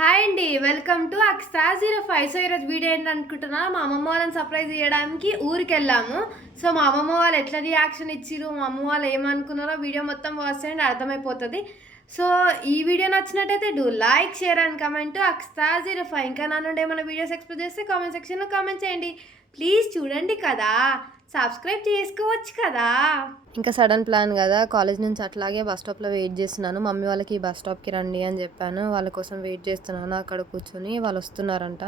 Hi అండి, welcome to Akstar05. So ఈరోజు video ఏంటనుకుంటున్నా, మా అమ్మమ్మ వాళ్ళని సర్ప్రైజ్ చేయడానికి ఊరికి వెళ్ళాము. సో మా అమ్మమ్మ వాళ్ళు ఎట్లా రియాక్షన్ ఇచ్చిరు, మా అమ్మ వాళ్ళు ఏమనుకున్నారో వీడియో మొత్తం వాచ్ చేయండి, అర్థమైపోతుంది. సో ఈ వీడియో నచ్చినట్టయితే do like, share and comment Akstar05. ఇంకా నా నుండి ఏమైనా వీడియోస్ ఎక్స్ప్లెయిన్ చేస్తే కామెంట్ సెక్షన్లో కామెంట్ చేయండి. ప్లీజ్ చూడండి కదా, సబ్స్క్రైబ్ చేసుకోవచ్చు కదా. ఇంకా సడన్ ప్లాన్ కదా, కాలేజ్ నుంచి అట్లాగే బస్ స్టాప్లో వెయిట్ చేస్తున్నాను. మమ్మీ వాళ్ళకి ఈ బస్ స్టాప్కి రండి అని చెప్పాను, వాళ్ళ కోసం వెయిట్ చేస్తున్నాను. అక్కడ కూర్చొని వాళ్ళు వస్తున్నారంట.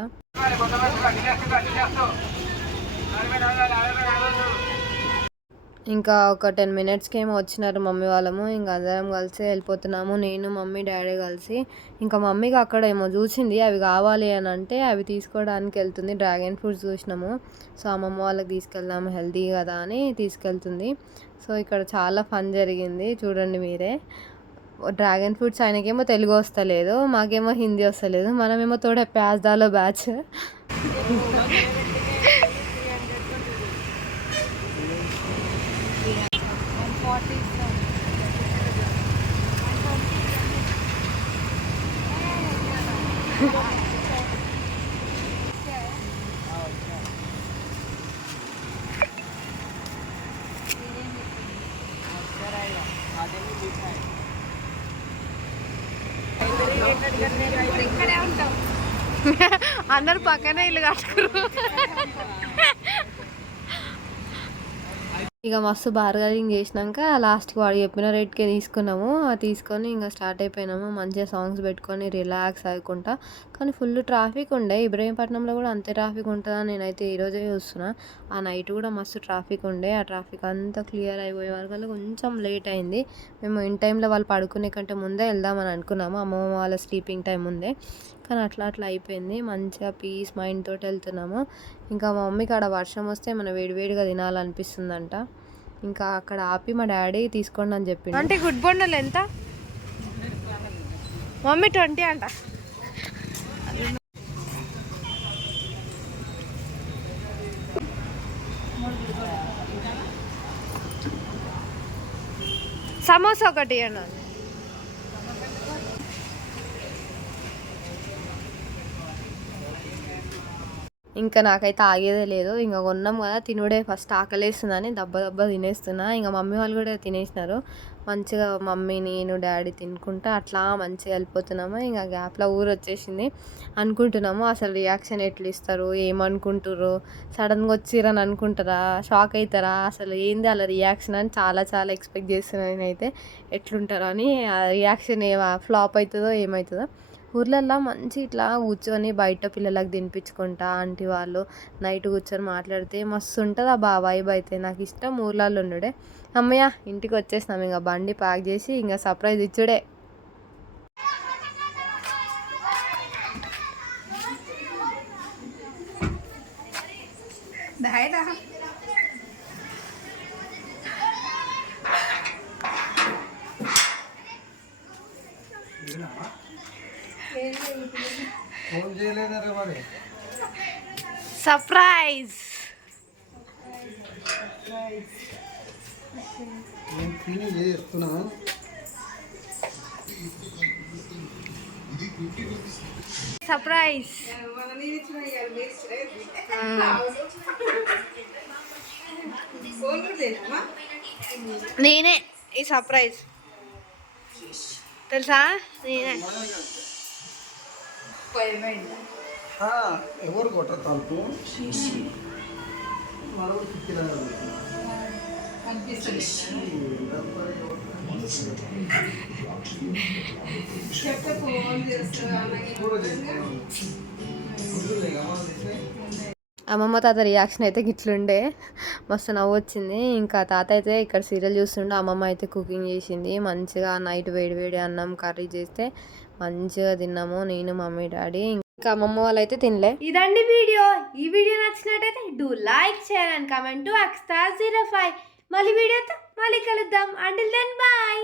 ఇంకా ఒక 10 మినిట్స్కి ఏమో వచ్చినారు మమ్మీ వాళ్ళము. ఇంకా అందరం కలిసి వెళ్ళిపోతున్నాము, నేను మమ్మీ డాడీ కలిసి. ఇంకా మమ్మీకి అక్కడ ఏమో చూసింది, అవి కావాలి అని అంటే అవి తీసుకోవడానికి వెళ్తుంది. డ్రాగన్ ఫ్రూట్స్ చూసినాము, సో అమ్మమ్మ వాళ్ళకి తీసుకెళ్దాము, హెల్తీ కదా అని తీసుకెళ్తుంది. సో ఇక్కడ చాలా ఫన్ జరిగింది, చూడండి మీరే. డ్రాగన్ ఫ్రూట్స్ ఆయనకేమో తెలుగు వస్తలేదు, మాకేమో హిందీ వస్తలేదు. మనమేమో తోడే ప్యాజ్దాలో బ్యాచ్. అందరు పక్కనే ఇల్లు కట్టుకున్నారు. ఇక మస్తు బార్గెనింగ్ చేసినాక లాస్ట్కి వాడు చెప్పిన రేట్కే తీసుకున్నాము. తీసుకొని ఇంకా స్టార్ట్ అయిపోయినాము. మంచిగా సాంగ్స్ పెట్టుకొని రిలాక్స్ అవ్వకుండా. కానీ ఫుల్ ట్రాఫిక్ ఉండే. ఇబ్రహీంపట్నంలో కూడా అంతే ట్రాఫిక్ ఉంటుందని నేనైతే ఈరోజే చూస్తున్నా. ఆ నైట్ కూడా మస్తు ట్రాఫిక్ ఉండే. ఆ ట్రాఫిక్ అంతా క్లియర్ అయిపోయే వరకు కొంచెం లేట్ అయింది. మేము ఇన్ టైంలో వాళ్ళు పడుకునే కంటే ముందే వెళ్దామని అనుకున్నాము, అమ్మమ్మ వాళ్ళ స్లీపింగ్ టైం ముందే. కానీ అట్లా అయిపోయింది. మంచిగా పీస్ మైండ్ తోటి వెళ్తున్నాము. ఇంకా మా మమ్మీకి ఆడ వర్షం వస్తే మనం వేడివేడిగా తినాలనిపిస్తుందంట. ఇంకా అక్కడ ఆపి మా డాడీ తీసుకోండి అని చెప్పింది. అంటే గుడ్ బొండలు ఎంత మమ్మీ? 20 అంట. సమోసా ఒకటి అన్న. ఇంకా నాకైతే ఆగేదే లేదు. ఇంకా కొన్నాం కదా, తినుడే ఫస్ట్. ఆకలేస్తుందని దబ్బ తినేస్తున్నా. ఇంకా మమ్మీ వాళ్ళు కూడా తినేసినారు. మంచిగా మమ్మీ, నేను, డాడీ తినుకుంటా అట్లా మంచిగా వెళ్ళిపోతున్నాము. ఇంకా గ్యాప్లో ఊరు వచ్చేసింది. అనుకుంటున్నాము అసలు రియాక్షన్ ఎట్లా ఇస్తారు, ఏమనుకుంటారు, సడన్గా వచ్చిరని అనుకుంటారా, షాక్ అవుతారా, అసలు ఏంది అలా రియాక్షన్ అని చాలా ఎక్స్పెక్ట్ చేస్తున్నాను నేనైతే. ఎట్లుంటారో అని. ఆ రియాక్షన్ ఫ్లాప్ అవుతుందో ఏమవుతుందో. ఊర్లల్లో మంచి ఇట్లా కూర్చొని బయట పిల్లలకు తినిపించుకుంటా ఆంటీ వాళ్ళు నైట్ కూర్చొని మాట్లాడితే మస్తు ఉంటుంది ఆ వైబ్ అయితే. నాకు ఇష్టం ఊర్లలో ఉండుడే. అమ్మయ్య ఇంటికి వచ్చేసినాం. ఇంకా బండి ప్యాక్ చేసి ఇంకా సర్ప్రైజ్ ఇచ్చుడే. Surprise surprise. నేనే ఈ సర్ప్రైజ్ తెలుసా, నేనే. ఎవరు కొట్టతాను అమ్మమ్మ తాత రియాక్షన్ అయితే గిట్లుండే, మస్తు నవ్వు వచ్చింది. ఇంకా తాత అయితే ఇక్కడ సీరియల్ చూస్తుండే, అమ్మమ్మ అయితే కుకింగ్ చేసింది. మంచిగా నైట్ వేడి అన్నం కర్రీ చేస్తే మంచిగా తిన్నాము, నేను, మమ్మీ, డాడీ. ఇంకా అమ్మమ్మ వాళ్ళు అయితే తినలే. ఇదండి వీడియో. ఈ వీడియో నచ్చినట్టయితే do like, share and comment Akstar05. మళ్ళీ వీడియోతో మళ్ళీ కలుద్దాం. Until then bye.